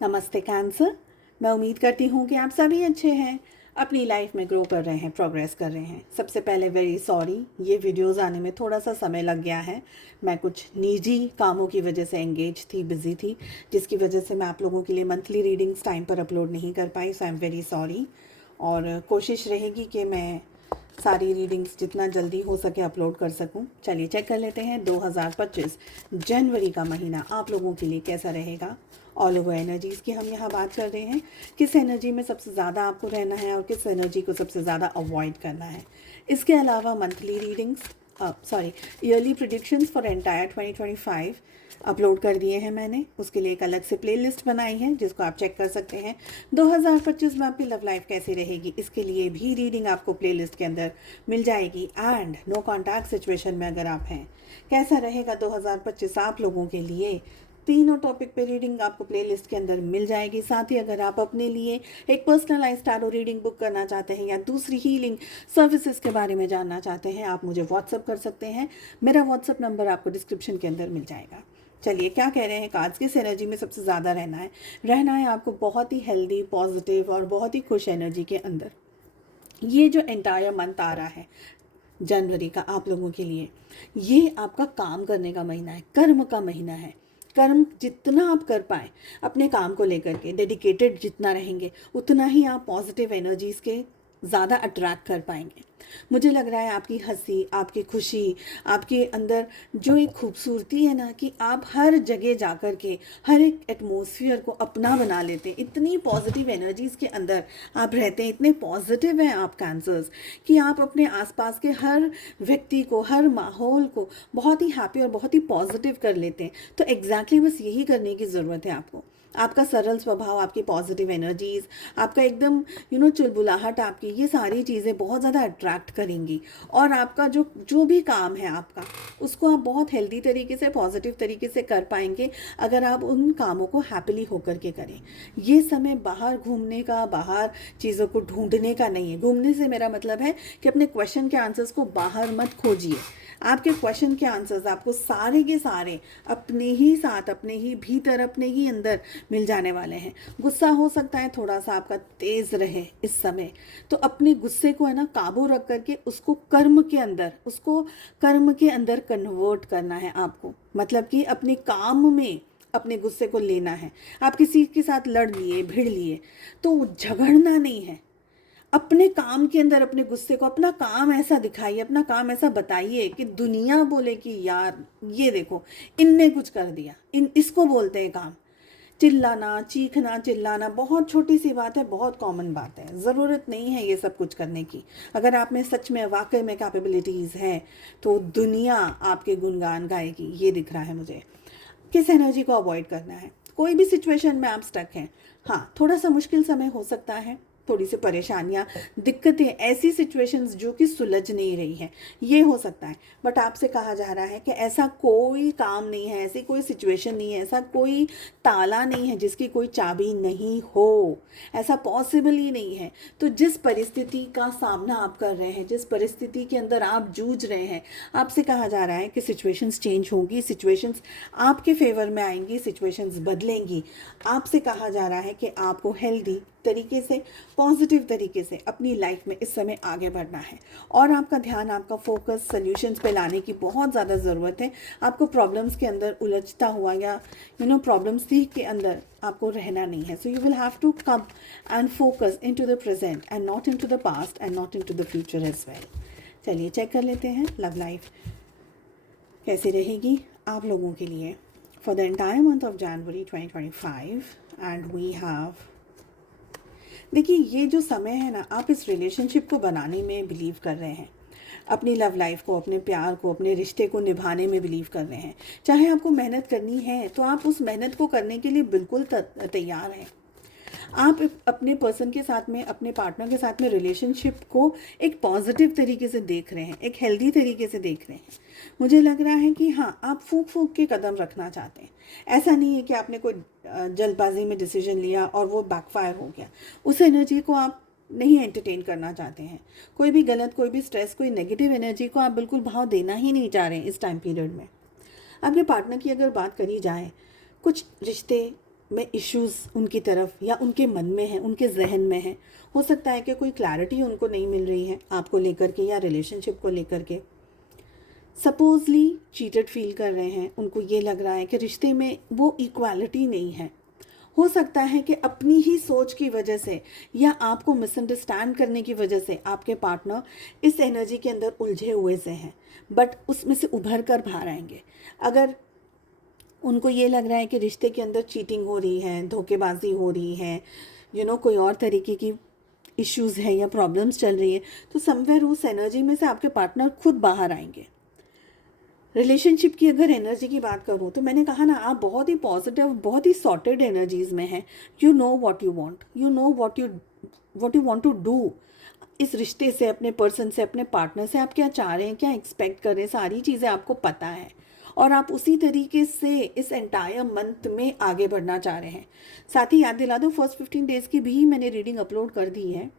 नमस्ते कैंसर। मैं उम्मीद करती हूँ कि आप सभी अच्छे हैं, अपनी लाइफ में ग्रो कर रहे हैं, प्रोग्रेस कर रहे हैं। सबसे पहले वेरी सॉरी, ये वीडियोस आने में थोड़ा सा समय लग गया है। मैं कुछ निजी कामों की वजह से एंगेज थी, बिजी थी, जिसकी वजह से मैं आप लोगों के लिए मंथली रीडिंग्स टाइम पर अपलोड नहीं कर पाई। सो आई एम वेरी सॉरी। और कोशिश रहेगी कि मैं सारी रीडिंग्स जितना जल्दी हो सके अपलोड कर सकूं। चलिए चेक कर लेते हैं 2025 जनवरी का महीना आप लोगों के लिए कैसा रहेगा। ऑल ओवर एनर्जीज़ की हम यहाँ बात कर रहे हैं, किस एनर्जी में सबसे ज़्यादा आपको रहना है और किस एनर्जी को सबसे ज़्यादा अवॉइड करना है। इसके अलावा monthly readings yearly predictions for entire 2025 upload कर दिए हैं मैंने। उसके लिए एक अलग से प्लेलिस्ट बनाई है जिसको आप चेक कर सकते हैं। 2025 में आपकी लव लाइफ कैसी रहेगी, इसके लिए भी रीडिंग आपको प्लेलिस्ट के अंदर मिल जाएगी। एंड नो कॉन्टैक्ट सिचुएशन में अगर आप हैं, कैसा रहेगा 2025 आप लोगों के लिए, तीनों टॉपिक पे रीडिंग आपको प्लेलिस्ट के अंदर मिल जाएगी। साथ ही अगर आप अपने लिए एक पर्सनलाइज्ड टैरो रीडिंग बुक करना चाहते हैं या दूसरी हीलिंग सर्विसेज के बारे में जानना चाहते हैं, आप मुझे व्हाट्सअप कर सकते हैं। मेरा व्हाट्सअप नंबर आपको डिस्क्रिप्शन के अंदर मिल जाएगा। चलिए क्या कह रहे हैं कार्ड्स, किस एनर्जी में सबसे ज़्यादा रहना है आपको बहुत ही हेल्दी, पॉजिटिव और बहुत ही खुश एनर्जी के अंदर। ये जो एंटायर मंथ आ रहा है जनवरी का आप लोगों के लिए, ये आपका काम करने का महीना है, कर्म का महीना है। कर्म जितना आप कर पाएँ अपने काम को लेकर के, डेडिकेटेड जितना रहेंगे, उतना ही आप पॉजिटिव एनर्जीज़ के ज़्यादा अट्रैक्ट कर पाएंगे। मुझे लग रहा है आपकी हंसी, आपकी खुशी, आपके अंदर जो एक खूबसूरती है ना, कि आप हर जगह जा कर के हर एक एटमॉस्फेयर को अपना बना लेते हैं। इतनी पॉजिटिव एनर्जीज़ के अंदर आप रहते हैं, इतने पॉजिटिव हैं आप कैंसर्स, कि आप अपने आसपास के हर व्यक्ति को, हर माहौल को बहुत ही हैप्पी और बहुत ही पॉजिटिव कर लेते हैं। तो एग्जैक्टली बस यही करने की ज़रूरत है आपको। आपका सरल स्वभाव, आपकी पॉजिटिव एनर्जीज़, आपका एकदम चुलबुलाहट, आपकी ये सारी चीज़ें बहुत ज़्यादा अट्रैक्ट करेंगी। और आपका जो जो भी काम है आपका, उसको आप बहुत हेल्दी तरीके से, पॉजिटिव तरीके से कर पाएंगे अगर आप उन कामों को हैप्पीली होकर के करें। ये समय बाहर घूमने का, बाहर चीज़ों को ढूंढने का नहीं है। घूमने से मेरा मतलब है कि अपने क्वेश्चन के आंसर्स को बाहर मत खोजिए। आपके क्वेश्चन के आंसर्स आपको सारे के सारे अपने ही साथ, अपने ही भीतर, अपने ही अंदर मिल जाने वाले हैं। गुस्सा हो सकता है थोड़ा सा आपका तेज रहे इस समय, तो अपने गुस्से को है ना काबू रख करके उसको कर्म के अंदर कन्वर्ट करना है आपको। मतलब कि अपने काम में अपने गुस्से को लेना है। आप किसी के साथ लड़ लिए, भिड़ लिए, तो झगड़ना नहीं है। अपने काम के अंदर अपने गुस्से को, अपना काम ऐसा दिखाइए, अपना काम ऐसा बताइए कि दुनिया बोले कि यार ये देखो इनने कुछ कर दिया। इसको बोलते हैं काम। चिल्लाना, चीखना, चिल्लाना बहुत छोटी सी बात है, बहुत कॉमन बात है। ज़रूरत नहीं है ये सब कुछ करने की। अगर आप में सच में वाकई में कैपेबिलिटीज़ हैं तो दुनिया आपके गुणगान गाएगी। ये दिख रहा है मुझे। किस एनर्जी को अवॉइड करना है, कोई भी सिचुएशन में आप स्टक हैं, हाँ थोड़ा सा मुश्किल समय हो सकता है, थोड़ी सी परेशानियाँ, दिक्कतें, ऐसी सिचुएशंस जो कि सुलझ नहीं रही हैं, ये हो सकता है। बट आपसे कहा जा रहा है कि ऐसा कोई काम नहीं है, ऐसी कोई सिचुएशन नहीं है, ऐसा कोई ताला नहीं है जिसकी कोई चाबी नहीं हो। ऐसा पॉसिबल ही नहीं है। तो जिस परिस्थिति का सामना आप कर रहे हैं, जिस परिस्थिति के अंदर आप जूझ रहे हैं, आपसे कहा जा रहा है कि सिचुएशंस चेंज होंगी, सिचुएशंस आपके फेवर में आएंगी, सिचुएशंस बदलेंगी। आपसे कहा जा रहा है कि आपको हेल्दी तरीके से, पॉजिटिव तरीके से अपनी लाइफ में इस समय आगे बढ़ना है। और आपका ध्यान, आपका फोकस सॉल्यूशंस पे लाने की बहुत ज़्यादा ज़रूरत है। आपको प्रॉब्लम्स के अंदर उलझता हुआ या प्रॉब्लम्स के अंदर आपको रहना नहीं है। So you will have to come and focus into the present and not into the past and not into the future as well. चलिए चेक कर लेते हैं लव लाइफ कैसी रहेगी आप लोगों के लिए for the entire month of January 2025। And we have, देखिए ये जो समय है ना, आप इस रिलेशनशिप को बनाने में बिलीव कर रहे हैं, अपनी लव लाइफ को, अपने प्यार को, अपने रिश्ते को निभाने में बिलीव कर रहे हैं। चाहे आपको मेहनत करनी है तो आप उस मेहनत को करने के लिए बिल्कुल तैयार हैं। आप अपने पर्सन के साथ में, अपने पार्टनर के साथ में रिलेशनशिप को एक पॉजिटिव तरीके से देख रहे हैं, एक हेल्दी तरीके से देख रहे हैं। मुझे लग रहा है कि हाँ, आप फूक के कदम रखना चाहते हैं। ऐसा नहीं है कि आपने कोई जल्दबाजी में डिसीजन लिया और वो बैकफायर हो गया। उस एनर्जी को आप नहीं एंटरटेन करना चाहते हैं। कोई भी गलत, कोई भी स्ट्रेस, कोई नेगेटिव एनर्जी को आप बिल्कुल भाव देना ही नहीं चाह रहे हैं इस टाइम पीरियड में। अपने पार्टनर की अगर बात करी जाए, कुछ रिश्ते में इश्यूज़ उनकी तरफ या उनके मन में है, उनके जहन में है। हो सकता है कि कोई क्लैरिटी उनको नहीं मिल रही है आपको लेकर के या रिलेशनशिप को लेकर के। सपोजली चीटेड फील कर रहे हैं, उनको ये लग रहा है कि रिश्ते में वो इक्वालिटी नहीं है। हो सकता है कि अपनी ही सोच की वजह से या आपको मिसअंडरस्टैंड करने की वजह से आपके पार्टनर इस एनर्जी के अंदर उलझे हुए से हैं, बट उसमें से उभर कर बाहर आएंगे। अगर उनको ये लग रहा है कि रिश्ते के अंदर चीटिंग हो रही है, धोखेबाजी हो रही है, कोई और तरीके की इश्यूज़ है या प्रॉब्लम्स चल रही है, तो समवेयर उस एनर्जी में से आपके पार्टनर खुद बाहर आएंगे। रिलेशनशिप की अगर एनर्जी की बात करूँ तो मैंने कहा ना, आप बहुत ही पॉजिटिव, बहुत ही सॉर्टेड एनर्जीज़ में हैं। You know what you want, you know what you want to do. इस रिश्ते से, अपने पर्सन से, अपने पार्टनर से आप क्या चाह रहे हैं, क्या एक्सपेक्ट कर रहे हैं, सारी चीज़ें आपको पता है और आप उसी तरीके से इस एंटायर मंथ में आगे बढ़ना चाह रहे हैं। साथ ही याद दिला दो, फर्स्ट 15 डेज़ की भी मैंने रीडिंग अपलोड कर दी है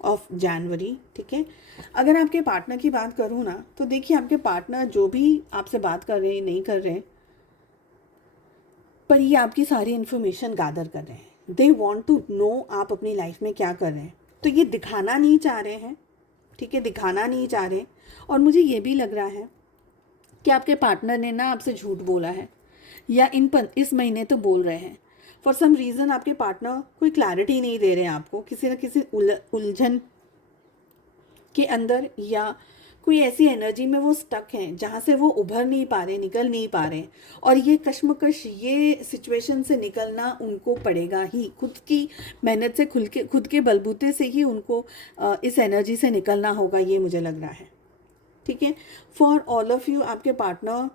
ऑफ जनवरी, ठीक है। अगर आपके पार्टनर की बात करूँ ना, तो देखिए आपके पार्टनर जो भी आपसे बात कर रहे हैं, नहीं कर रहे हैं, पर ये आपकी सारी इन्फॉर्मेशन गैदर कर रहे हैं। दे वॉन्ट टू नो आप अपनी लाइफ में क्या कर रहे हैं। तो ये दिखाना नहीं चाह रहे हैं, ठीक है, दिखाना नहीं चाह रहे। और मुझे ये भी लग रहा है कि आपके पार्टनर ने ना आपसे झूठ बोला है या इस महीने तो बोल रहे हैं। फॉर सम रीज़न आपके पार्टनर कोई क्लैरिटी नहीं दे रहे हैं आपको, किसी न किसी उलझन के अंदर या कोई ऐसी एनर्जी में वो स्टक हैं जहाँ से वो उभर नहीं पा रहे, निकल नहीं पा रहे। और ये कश्मकश, ये सिचुएशन से निकलना उनको पड़ेगा ही, खुद की मेहनत से, खुद के बलबूते से ही उनको इस एनर्जी से निकलना होगा, ये मुझे लग रहा है, ठीक है। फॉर ऑल ऑफ यू, आपके पार्टनर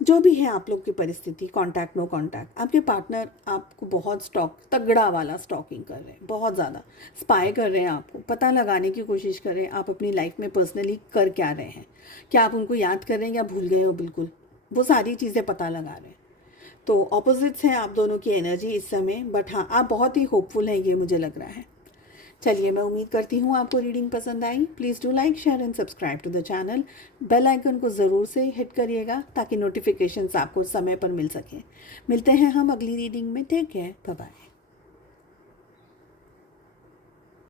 जो भी है, आप लोग की परिस्थिति, कांटेक्ट नो कांटेक्ट, आपके पार्टनर आपको बहुत तगड़ा वाला स्टॉकिंग कर रहे हैं, बहुत ज़्यादा स्पाई कर रहे हैं, आपको पता लगाने की कोशिश कर रहे हैं आप अपनी लाइफ में पर्सनली कर क्या रहे हैं, क्या आप उनको याद कर रहे हैं या भूल गए हो बिल्कुल, वो सारी चीज़ें पता लगा रहे हैं। तो ऑपोजिट्स हैं आप दोनों की एनर्जी इस समय, बट हाँ, आप बहुत ही होपफुल हैं, ये मुझे लग रहा है। चलिए, मैं उम्मीद करती हूँ आपको रीडिंग पसंद आई। Please do like, share and subscribe to the channel. Bell icon को ज़रूर से हिट करिएगा ताकि नोटिफिकेशंस आपको समय पर मिल सकें। मिलते हैं हम अगली रीडिंग में। Take care, bye bye.